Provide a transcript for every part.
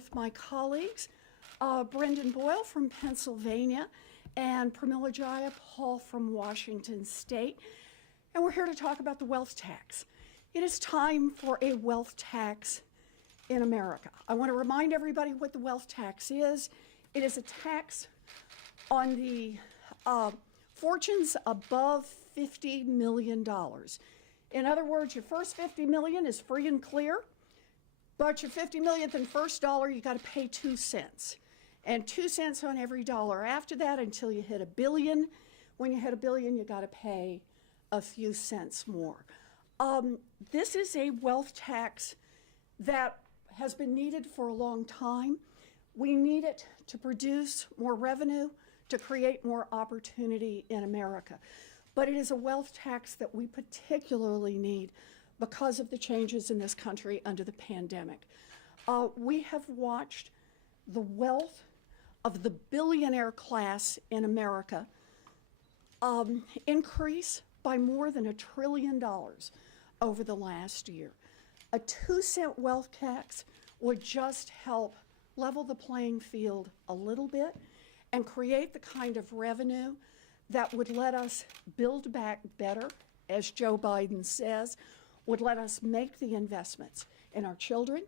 with my colleagues, Brendan Boyle from Pennsylvania and Pramila Jayapal from Washington State. And we're here to talk about the wealth tax. It is time for a wealth tax in America. I want to remind everybody what the wealth tax is. It is a tax on the fortunes above $50 million. In other words, your first $50 million is free and clear, but your 50 millionth and first dollar, you got to pay 2 cents. And 2 cents on every dollar after that until you hit $1 billion. When you hit $1 billion, you got to pay a few cents more. This is a wealth tax that has been needed for a long time. We need it to produce more revenue, to create more opportunity in America. But it is a wealth tax that we particularly need because of the changes in this country under the pandemic. We have watched the wealth of the billionaire class in America increase by more than $1 trillion over the last year. A 2-cent wealth tax would just help level the playing field a little bit and create the kind of revenue that would let us build back better, as Joe Biden says, would let us make the investments in our children,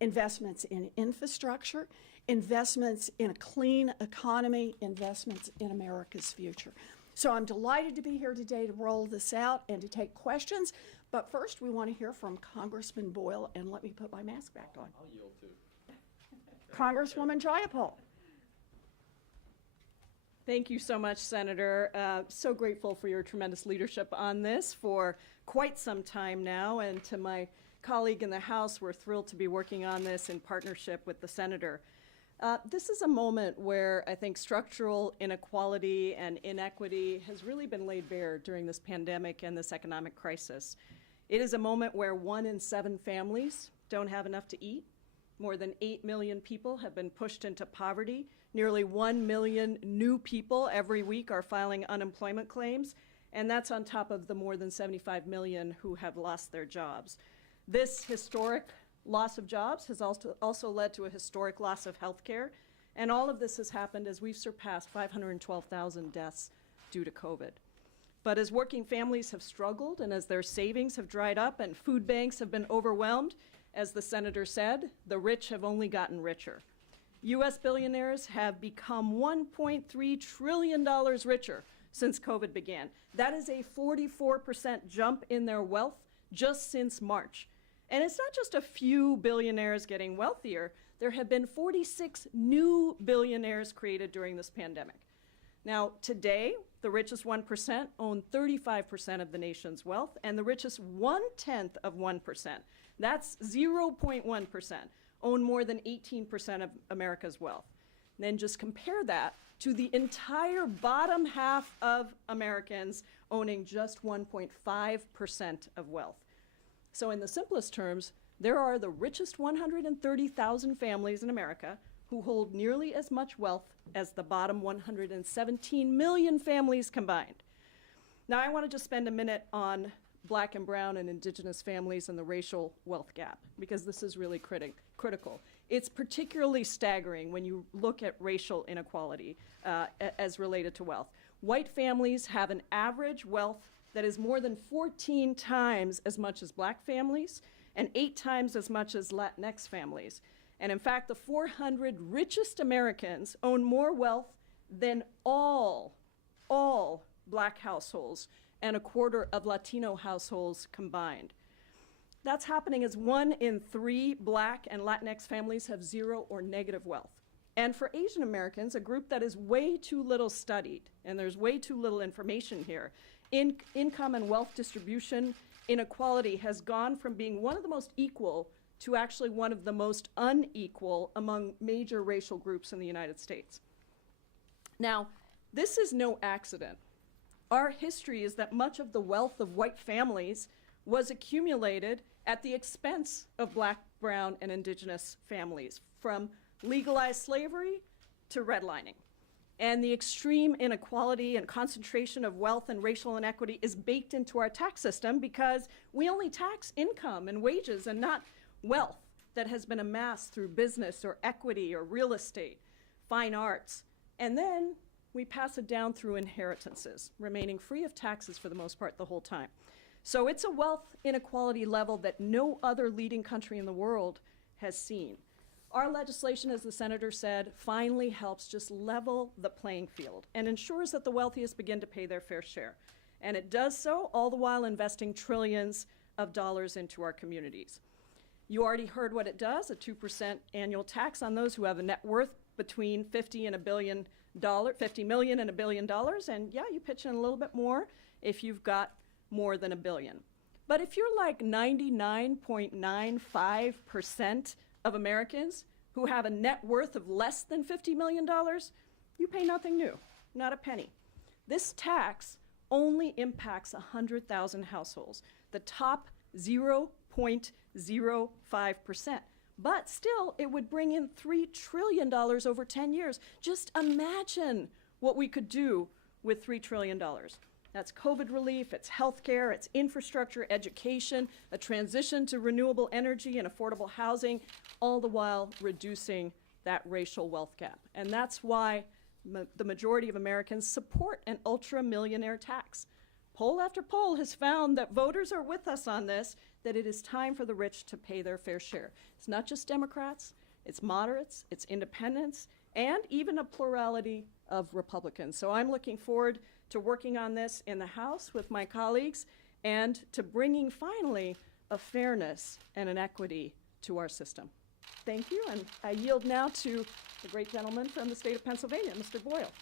investments in infrastructure, investments in a clean economy, investments in America's future. So I'm delighted to be here today to roll this out and to take questions. But first, we want to hear from Congressman Boyle, and let me put my mask back on. I'll yield to Congresswoman Jayapal. Thank you so much, Senator. So grateful for your tremendous leadership on this for quite some time now. And to my colleague in the House, we're thrilled to be working on this in partnership with the Senator. This is a moment where I think structural inequality and inequity has really been laid bare during this pandemic and this economic crisis. It is a moment where 1 in 7 families don't have enough to eat. More than 8 million people have been pushed into poverty. Nearly 1 million new people every week are filing unemployment claims, and that's on top of the more than 75 million who have lost their jobs. This historic loss of jobs has also led to a historic loss of health care, and all of this has happened as we've surpassed 512,000 deaths due to COVID. But as working families have struggled and as their savings have dried up and food banks have been overwhelmed, as the Senator said, the rich have only gotten richer. U.S. billionaires have become $1.3 trillion richer since COVID began. That is a 44% jump in their wealth just since March. And it's not just a few billionaires getting wealthier. There have been 46 new billionaires created during this pandemic. Now, today, the richest 1% own 35% of the nation's wealth, and the richest 1/10 of 1%, that's 0.1%, own more than 18% of America's wealth. And then just compare that to the entire bottom half of Americans owning just 1.5% of wealth. So in the simplest terms, there are the richest 130,000 families in America who hold nearly as much wealth as the bottom 117 million families combined. Now, I want to just spend a minute on Black and brown and indigenous families and the racial wealth gap, because this is really critical. It's particularly staggering when you look at racial inequality as related to wealth. White families have an average wealth that is more than 14 times as much as Black families and 8 times as much as Latinx families. And in fact, the 400 richest Americans own more wealth than all Black households and a quarter of Latino households combined. That's happening as 1 in 3 Black and Latinx families have 0 or negative wealth. And for Asian Americans, a group that is way too little studied, and there's way too little information here, income and wealth distribution inequality has gone from being one of the most equal to actually one of the most unequal among major racial groups in the United States. Now, this is no accident. Our history is that much of the wealth of white families was accumulated at the expense of Black, brown, and indigenous families, from legalized slavery to redlining. And the extreme inequality and concentration of wealth and racial inequity is baked into our tax system because we only tax income and wages and not wealth. that has been amassed through business or equity or real estate, fine arts, and then we pass it down through inheritances, remaining free of taxes for the most part the whole time. So it's a wealth inequality level that no other leading country in the world has seen. Our legislation, as the senator said, finally helps just level the playing field and ensures that the wealthiest begin to pay their fair share. And it does so all the while investing trillions of dollars into our communities. You already heard what it does, a 2% annual tax on those who have a net worth between $50 million and $1 billion. And yeah, you pitch in a little bit more if you've got more than $1 billion. But if you're like 99.95% of Americans who have a net worth of less than $50 million, you pay nothing new, not a penny. This tax only impacts 100,000 households, the top 0.05%. But still, it would bring in $3 trillion over 10 years. Just imagine what we could do with $3 trillion. That's COVID relief, it's healthcare, it's infrastructure, education, a transition to renewable energy and affordable housing, all the while reducing that racial wealth gap. And that's why the majority of Americans support an ultra-millionaire tax. Poll after poll has found that voters are with us on this, that it is time for the rich to pay their fair share. It's not just Democrats, it's moderates, it's independents, and even a plurality of Republicans. So I'm looking forward to working on this in the House with my colleagues and to bringing finally a fairness and an equity to our system. Thank you, and I yield now to the great gentleman from the state of Pennsylvania, Mr. Boyle.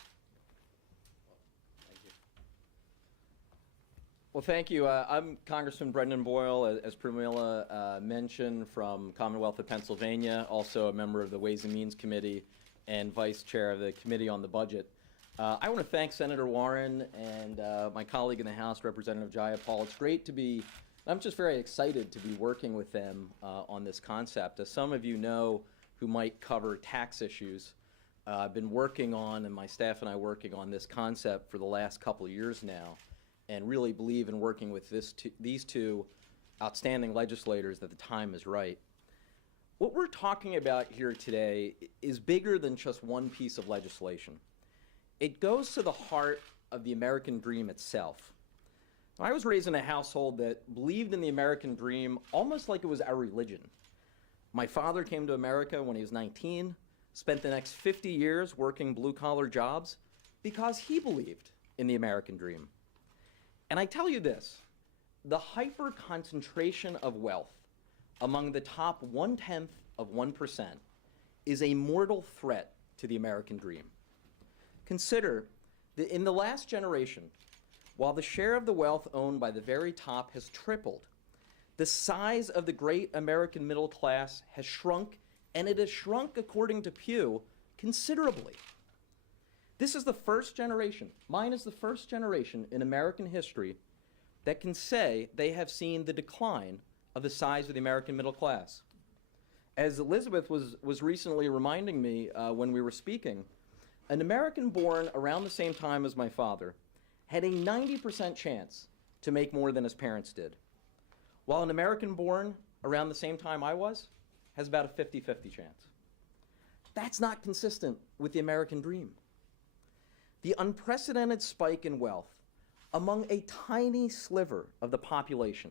Well, thank you. I'm Congressman Brendan Boyle, as Pramila mentioned, from Commonwealth of Pennsylvania, also a member of the Ways and Means Committee and Vice Chair of the Committee on the Budget. I want to thank Senator Warren and my colleague in the House, Representative Jayapal. It's great to be, I'm just very excited to be working with them on this concept. As some of you know who might cover tax issues, I've been working on, and my staff and I working on this concept for the last couple of years now, and really believe in working with these two outstanding legislators that the time is right. What we're talking about here today is bigger than just one piece of legislation. It goes to the heart of the American dream itself. I was raised in a household that believed in the American dream almost like it was our religion. My father came to America when he was 19, spent the next 50 years working blue-collar jobs because he believed in the American dream. And I tell you this, the hyper-concentration of wealth among the top 0.1% is a mortal threat to the American dream. Consider that in the last generation, while the share of the wealth owned by the very top has tripled, the size of the great American middle class has shrunk, and it has shrunk, according to Pew, considerably. This is the first generation, mine is the first generation in American history that can say they have seen the decline of the size of the American middle class. As Elizabeth was recently reminding me when we were speaking, an American born around the same time as my father had a 90% chance to make more than his parents did, while an American born around the same time I was has about a 50-50 chance. That's not consistent with the American dream. The unprecedented spike in wealth among a tiny sliver of the population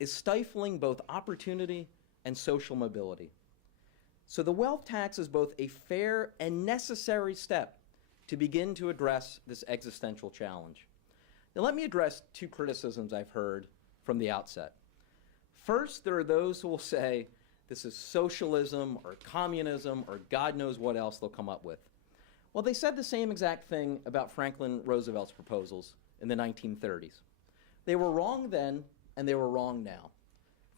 is stifling both opportunity and social mobility. So the wealth tax is both a fair and necessary step to begin to address this existential challenge. Now let me address two criticisms I've heard from the outset. First, there are those who will say this is socialism or communism or God knows what else they'll come up with. Well, they said the same exact thing about Franklin Roosevelt's proposals in the 1930s. They were wrong then, and they were wrong now.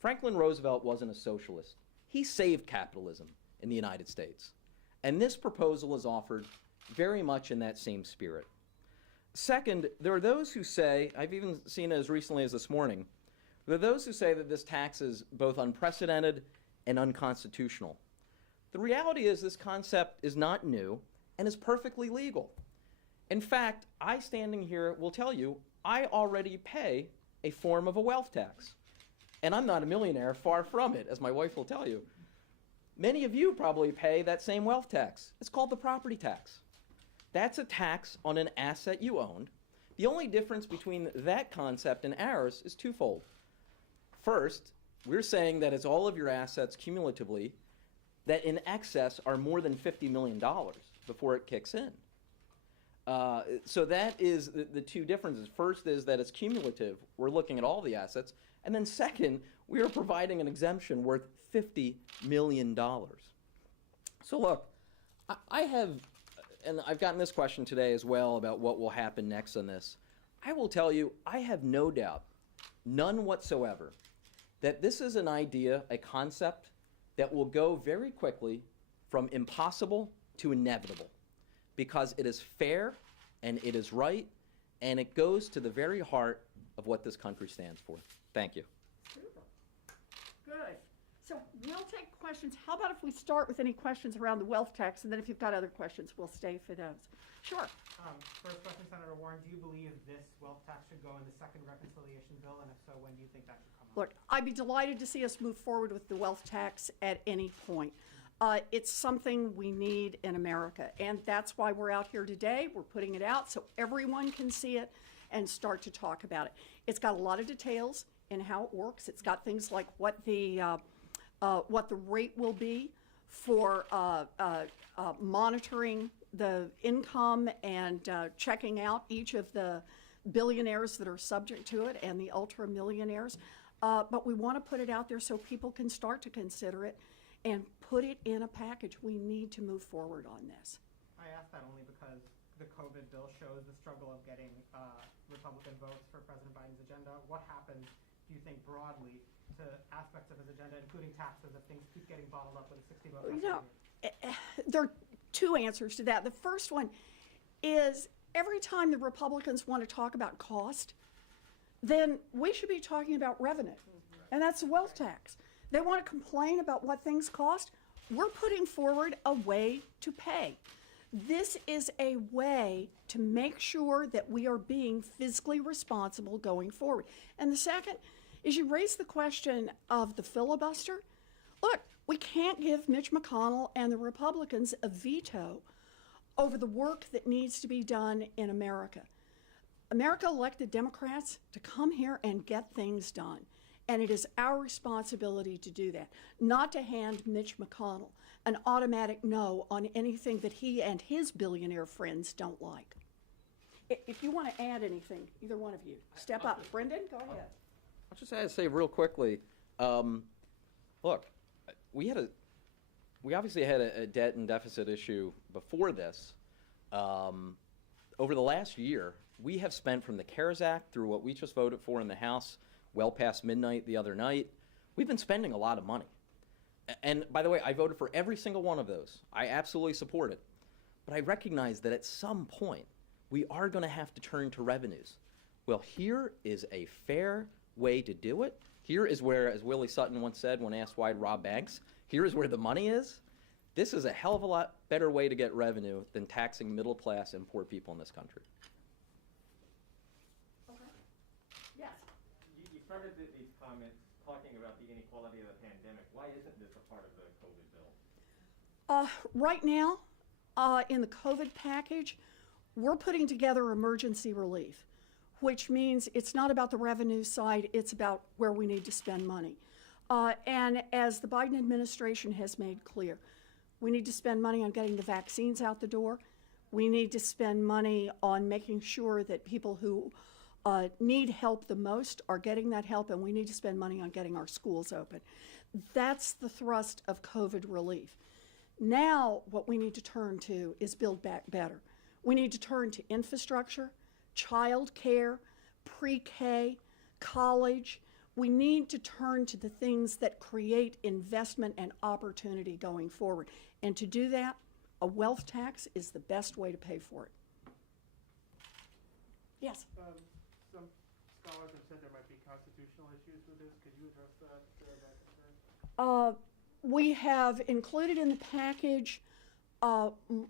Franklin Roosevelt wasn't a socialist. He saved capitalism in the United States. And this proposal is offered very much in that same spirit. Second, there are those who say, I've even seen it as recently as this morning, there are those who say that this tax is both unprecedented and unconstitutional. The reality is this concept is not new and is perfectly legal. In fact, I standing here will tell you, I already pay a form of a wealth tax. And I'm not a millionaire, far from it, as my wife will tell you. Many of you probably pay that same wealth tax. It's called the property tax. That's a tax on an asset you owned. The only difference between that concept and ours is twofold. First, we're saying that it's all of your assets cumulatively that in excess are more than $50 million before it kicks in. So that is the two differences. First is that it's cumulative. We're looking at all the assets. And then second, we are providing an exemption worth $50 million. So look, I have, and I've gotten this question today as well about what will happen next on this. I will tell you, I have no doubt, none whatsoever, that this is an idea, a concept, that will go very quickly from impossible to inevitable, because it is fair and it is right, and it goes to the very heart of what this country stands for. Thank you. Super. Good. So we'll take questions. How about if we start with any questions around the wealth tax, and then if you've got other questions, we'll stay for those. Sure. First question, Senator Warren, do you believe this wealth tax should go in the second reconciliation bill, and if so, when do you think that should come up? Look, I'd be delighted to see us move forward with the wealth tax at any point. It's something we need in America, and that's why we're out here today. We're putting it out so everyone can see it and start to talk about it. It's got a lot of details in how it works. It's got things like what the rate will be for monitoring the income and checking out each of the billionaires that are subject to it and the ultra-millionaires. But we want to put it out there so people can start to consider it and put it in a package. We need to move forward on this. I ask that only because the COVID bill shows the struggle of getting Republican votes for President Biden's agenda. What happens, do you think, broadly to aspects of his agenda, including taxes, if things keep getting bottled up with a 60-vote majority? There are two answers to that. The first one is every time the Republicans want to talk about cost, then we should be talking about revenue, and that's the wealth tax. They want to complain about what things cost. We're putting forward a way to pay. This is a way to make sure that we are being fiscally responsible going forward. And the second is you raise the question of the filibuster. Look, we can't give Mitch McConnell and the Republicans a veto over the work that needs to be done in America. America elected Democrats to come here and get things done. And it is our responsibility to do that, not to hand Mitch McConnell an automatic no on anything that he and his billionaire friends don't like. If you want to add anything, either one of you, step up. Brendan, go ahead. I'll just say real quickly, look, we obviously had a debt and deficit issue before this. Over the last year, we have spent from the CARES Act through what we just voted for in the House, well past midnight the other night, we've been spending a lot of money. And by the way, I voted for every single one of those. I absolutely support it. But I recognize that at some point, we are going to have to turn to revenues. Well, here is a fair way to do it. Here is where, as Willie Sutton once said when asked why rob banks, here is where the money is. This is a hell of a lot better way to get revenue than taxing middle class and poor people in this country. Yes. You started these comments talking about the inequality of the pandemic. Why isn't this a part of the COVID bill? Right now, in the COVID package, we're putting together emergency relief, which means it's not about the revenue side, it's about where we need to spend money. And as the Biden administration has made clear, we need to spend money on getting the vaccines out the door. We need to spend money on making sure that people who need help the most are getting that help, and we need to spend money on getting our schools open. That's the thrust of COVID relief. Now, what we need to turn to is build back better. We need to turn to infrastructure, child care, pre-K, college. We need to turn to the things that create investment and opportunity going forward. And to do that, a wealth tax is the best way to pay for it. Yes? Some scholars have said there might be constitutional issues with this. Could you address that concern? We have included in the package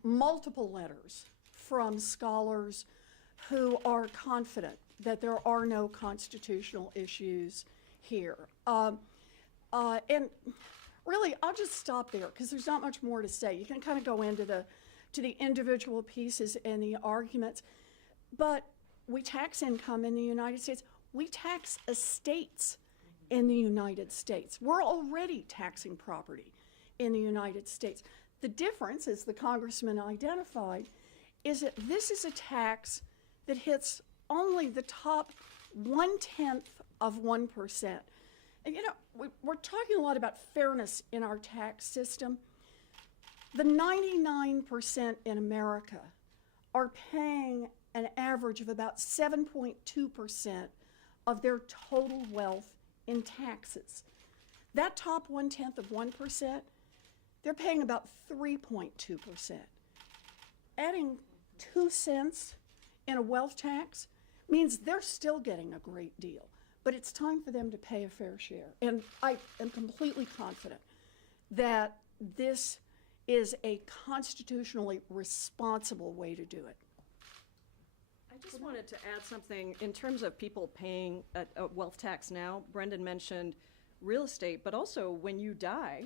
multiple letters from scholars who are confident that there are no constitutional issues here. And really, I'll just stop there because there's not much more to say. You can kind of go into the individual pieces and the arguments, but we tax income in the United States. We tax estates in the United States. We're already taxing property in the United States. The difference, as the congressman identified, is that this is a tax that hits only the top 1/10 of 1%. And you know, we're talking a lot about fairness in our tax system. The 99% in America are paying an average of about 7.2% of their total wealth in taxes. That top 1/10 of 1%, they're paying about 3.2%. Adding 2 cents in a wealth tax means they're still getting a great deal, but it's time for them to pay a fair share. And I am completely confident that this is a constitutionally responsible way to do it. I just wanted to add something in terms of people paying a wealth tax now. Brendan mentioned real estate, but also when you die,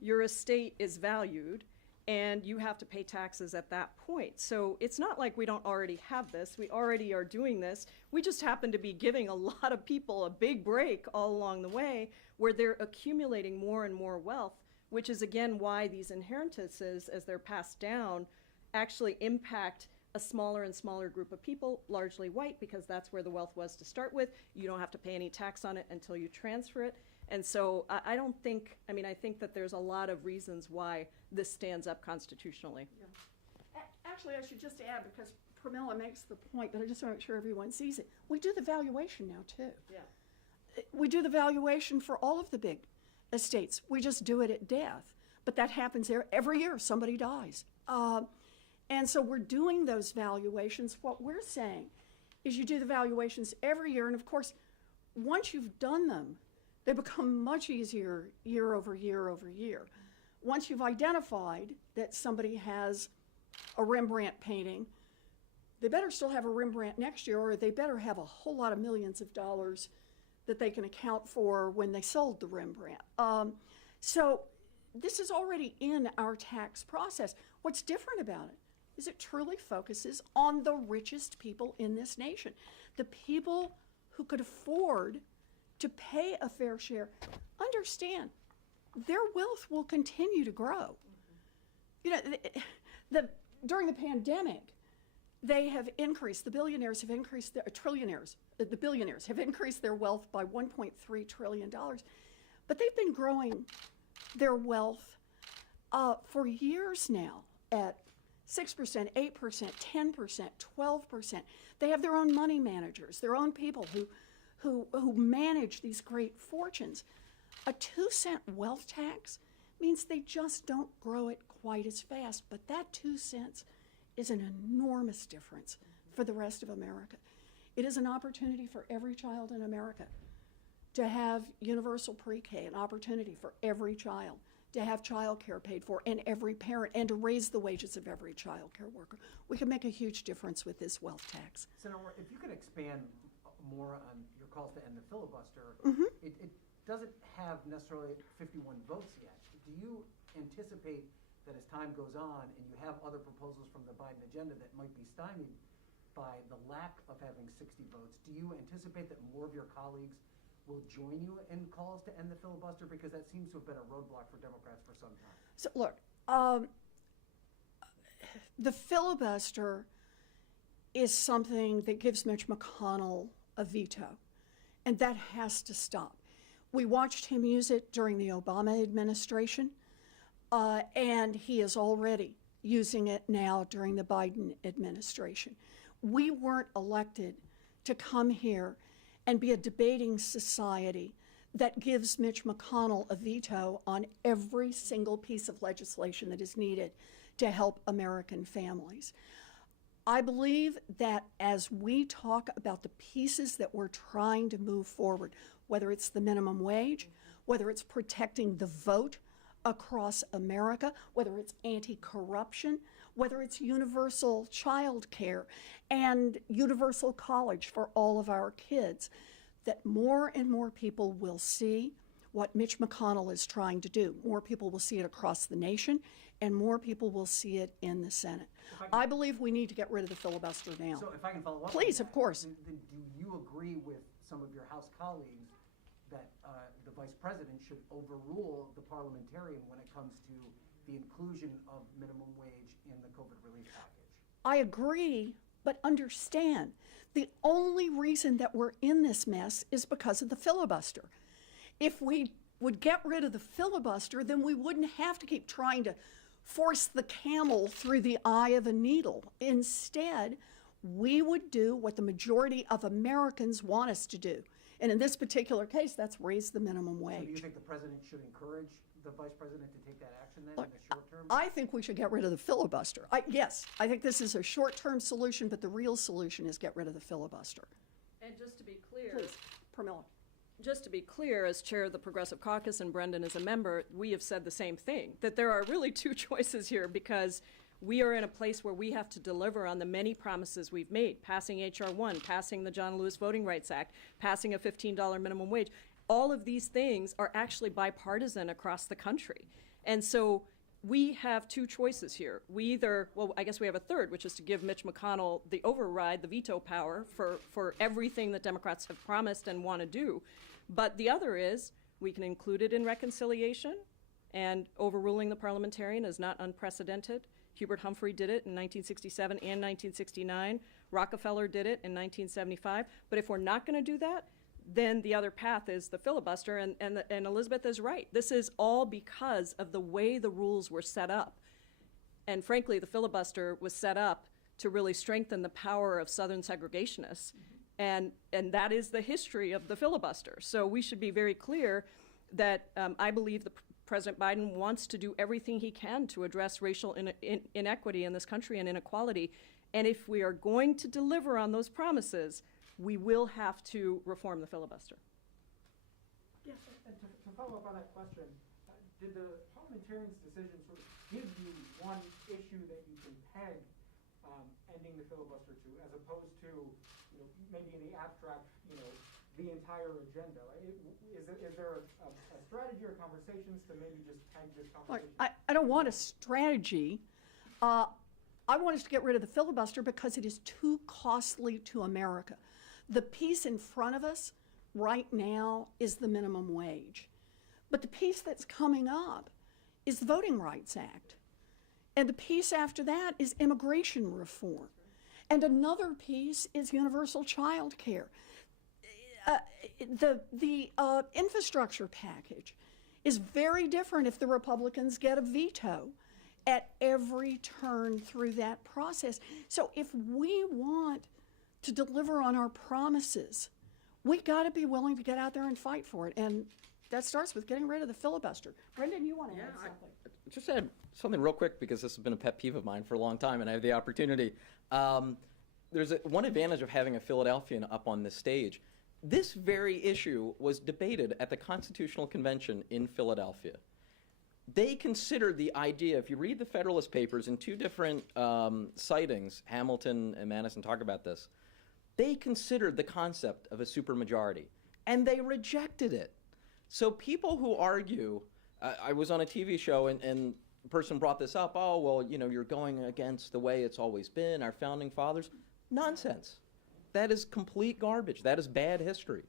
your estate is valued and you have to pay taxes at that point. So it's not like we don't already have this. We already are doing this. We just happen to be giving a lot of people a big break all along the way where they're accumulating more and more wealth, which is again why these inheritances, as they're passed down, actually impact a smaller and smaller group of people, largely white, because that's where the wealth was to start with. You don't have to pay any tax on it until you transfer it. And so I don't think, I mean, I think that there's a lot of reasons why this stands up constitutionally. Yeah. Actually, I should just add, because Pramila makes the point, but I just want to make sure everyone sees it. We do the valuation now, too. Yeah. We do the valuation for all of the big estates. We just do it at death. But that happens there every year. Somebody dies. And so we're doing those valuations. What we're saying is you do the valuations every year. And of course, once you've done them, they become much easier year over year over year. Once you've identified that somebody has a Rembrandt painting, they better still have a Rembrandt next year, or they better have a whole lot of millions of dollars that they can account for when they sold the Rembrandt. So this is already in our tax process. What's different about it is it truly focuses on the richest people in this nation, the people who could afford to pay a fair share. Understand, their wealth will continue to grow. You know, during the pandemic, they have increased, the billionaires have increased, the billionaires have increased their wealth by $1.3 trillion. But they've been growing their wealth for years now at 6%, 8%, 10%, 12%. They have their own money managers, their own people who manage these great fortunes. A 2-cent wealth tax means they just don't grow it quite as fast, but that 2 cents is an enormous difference for the rest of America. It is an opportunity for every child in America to have universal pre-K, an opportunity for every child to have child care paid for, and every parent, and to raise the wages of every child care worker. We can make a huge difference with this wealth tax. Senator, if you could expand more on your calls to end the filibuster, it doesn't have necessarily 51 votes yet. Do you anticipate that as time goes on and you have other proposals from the Biden agenda that might be stymied by the lack of having 60 votes, do you anticipate that more of your colleagues will join you in calls to end the filibuster? Because that seems to have been a roadblock for Democrats for some time. So look, the filibuster is something that gives Mitch McConnell a veto, and that has to stop. We watched him use it during the Obama administration, and he is already using it now during the Biden administration. We weren't elected to come here and be a debating society that gives Mitch McConnell a veto on every single piece of legislation that is needed to help American families. I believe that as we talk about the pieces that we're trying to move forward, whether it's the minimum wage, whether it's protecting the vote across America, whether it's anti-corruption, whether it's universal child care and universal college for all of our kids, that more and more people will see what Mitch McConnell is trying to do. More people will see it across the nation, and more people will see it in the Senate. I believe we need to get rid of the filibuster now. So if I can follow up. Please, on of that, course. Then do you agree with some of your House colleagues that the Vice President should overrule the parliamentarian when it comes to the inclusion of minimum wage in the COVID relief package? I agree, but understand, the only reason that we're in this mess is because of the filibuster. If we would get rid of the filibuster, then we wouldn't have to keep trying to force the camel through the eye of a needle. Instead, we would do what the majority of Americans want us to do. And in this particular case, that's raise the minimum So do you wage. think the President should encourage the Vice President to take that action then in the short term? I think we should get rid of the filibuster. Yes, I think this is a short-term solution, but the real solution is get rid of the filibuster. And just to be clear, Please, Pramila. just to be clear, as chair of the Progressive Caucus and Brendan is a member, we have said the same thing, that there are really two choices here because we are in a place where we have to deliver on the many promises we've made, passing H.R. 1, passing the John Lewis Voting Rights Act, passing a $15 minimum wage. All of these things are actually bipartisan across the country. And so we have two choices here. We either, well, I guess we have a third, which is to give Mitch McConnell the override, the veto power for everything that Democrats have promised and want to do. But the other is we can include it in reconciliation, and overruling the parliamentarian is not unprecedented. Hubert Humphrey did it in 1967 and 1969. Rockefeller did it in 1975. But if we're not going to do that, then the other path is the filibuster, and Elizabeth is right. This is all because of the way the rules were set up. And frankly, the filibuster was set up to really strengthen the power of Southern segregationists. And that is the history of the filibuster. So we should be very clear that I believe President Biden wants to do everything he can to address racial inequity in this country and inequality. And if we are going to deliver on those promises, we will have to reform the filibuster. Yes, and to follow up on that question, did the parliamentarian's decision sort of give you one issue that you can peg ending the filibuster to, as opposed to, maybe in the abstract, the entire agenda? Is there a strategy or conversations to maybe just peg this Look, conversation? I don't want a strategy. I want us to get rid of the filibuster because it is too costly to America. The piece in front of us right now is the minimum wage. But the piece that's coming up is the Voting Rights Act. And the piece after that is immigration reform. And another piece is universal child care. The infrastructure package is very different if the Republicans get a veto at every turn through that process. So if we want to deliver on our promises, we got to be willing to get out there and fight for it. And that starts with getting rid of the filibuster. Brendan, you want to add something? Just add something real quick because this has been a pet peeve of mine for a long time and I have the opportunity. There's one advantage of having a Philadelphian up on this stage. This very issue was debated at the Constitutional Convention in Philadelphia. They considered the idea, if you read the Federalist Papers in two different sightings, Hamilton and Madison talk about this, they considered the concept of a supermajority, and they rejected it. So people who argue, I was on a TV show and a person brought this up, oh, well, you're going against the way it's always been, our founding fathers. Nonsense. That is complete garbage. That is bad history.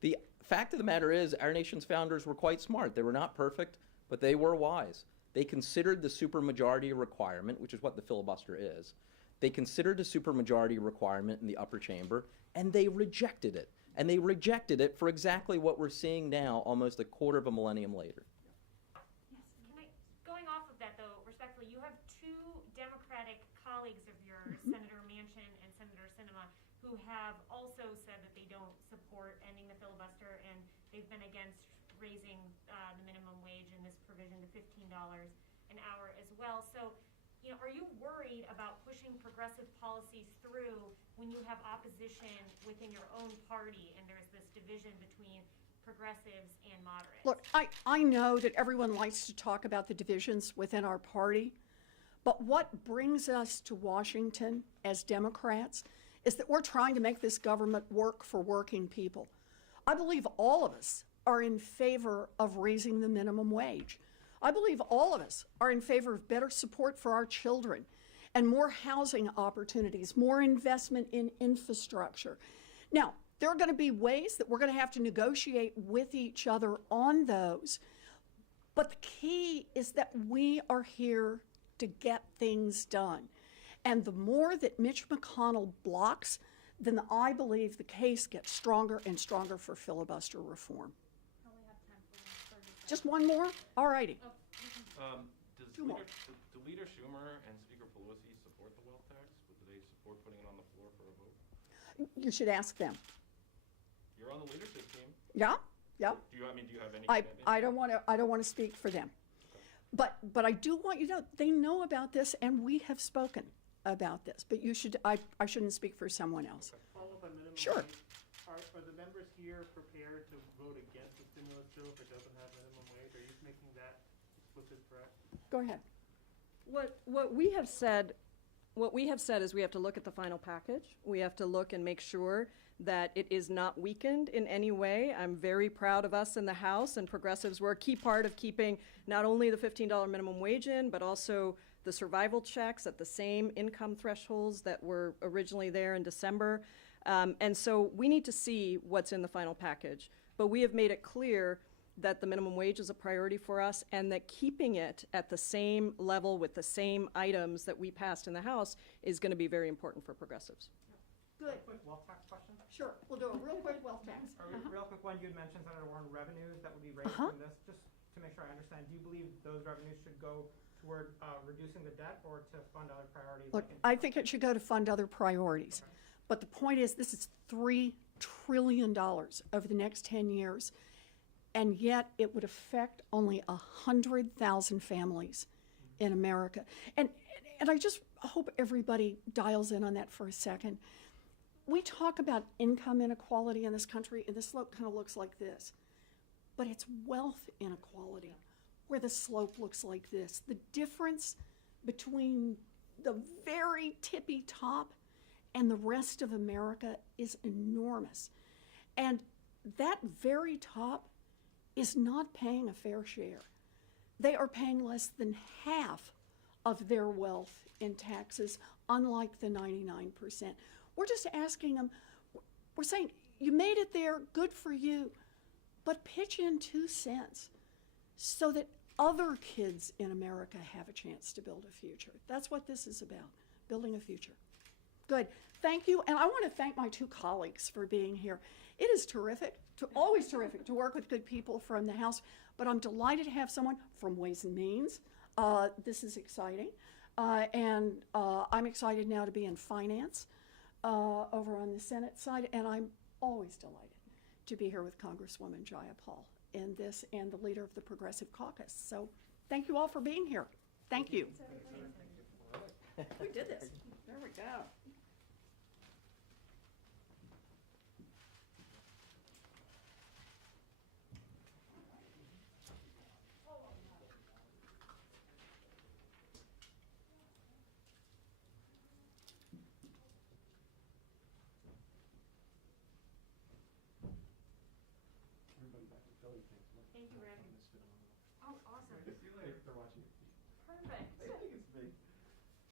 The fact of the matter is our nation's founders were quite smart. They were not perfect, but they were wise. They considered the supermajority requirement, which is what the filibuster is. They considered a supermajority requirement in the upper chamber, and they rejected it. And they rejected it for exactly what we're seeing now, almost a quarter of a millennium later. Yes, going off of that though, respectfully, you have two Democratic colleagues of yours, Senator Manchin and Senator Sinema, who have also said that they don't support ending the filibuster, and they've been against raising the minimum wage in this provision to $15 an hour as well. So, are you worried about pushing progressive policies through when you have opposition within your own party and there's this division between progressives and moderates? Look, I know that everyone likes to talk about the divisions within our party, but what brings us to Washington as Democrats is that we're trying to make this government work for working people. I believe all of us are in favor of raising the minimum wage. I believe all of us are in favor of better support for our children and more housing opportunities, more investment in infrastructure. Now, there are going to be ways that we're going to have to negotiate with each other on those. But the key is that we are here to get things done. And the more that Mitch McConnell blocks, then I believe the case gets stronger and stronger for filibuster reform. Probably have time for 30 Just one more? All righty. Does Two more. do Leader Schumer and Speaker Pelosi support the wealth tax? Do they support putting it on the floor for a vote? You should ask them. You're on the leadership team. Yeah? Yeah. Do you have any I commitment? don't want to speak for them. But I do want you to know, they know about this and we have spoken about this. But I shouldn't speak for someone else. Follow up on minimum Sure. wage. Are the members here prepared to vote against the stimulus bill if it doesn't have minimum wage? Are you making that explicit threat? Go ahead. What we have said is we have to look at the final package. We have to look and make sure that it is not weakened in any way. I'm very proud of us in the House, and progressives were a key part of keeping not only the $15 minimum wage in, but also the survival checks at the same income thresholds that were originally there in December. And so we need to see what's in the final package. But we have made it clear that the minimum wage is a priority for us, and that keeping it at the same level with the same items that we passed in the House is going to be very important for progressives. Good. Quick wealth tax question. Sure. We'll do a real quick wealth tax. Real quick one, you had mentioned, Senator Warren, revenues that would be raised from this. Just to make sure I understand, do you believe those revenues should go toward reducing the debt or to fund other priorities? Look, like I think it should go to fund other priorities. But the point is, this is $3 trillion over the next 10 years. And yet it would affect only 100,000 families in America. And I just hope everybody dials in on that for a second. We talk about income inequality in this country, and the slope kind of looks like this. But it's wealth inequality where the slope looks like this. The difference between the very tippy top and the rest of America is enormous. And that very top is not paying a fair share. They are paying less than half of their wealth in taxes, unlike the 99%. We're just asking them, we're saying, you made it there, good for you, but pitch in 2 cents so that other kids in America have a chance to build a future. That's what this is about, building a future. Good, thank you, and I want to thank my 2 colleagues for being here. It is terrific, always terrific to work with good people from the House, but I'm delighted to have someone from Ways and Means. This is exciting, and I'm excited now to be in finance over on the Senate side, and I'm always delighted to be here with Congresswoman Jayapal in this and the leader of the Progressive Caucus. So thank you all for being here. Thank you. We did this. There we go. Thank you, Rick. Oh, awesome. Perfect.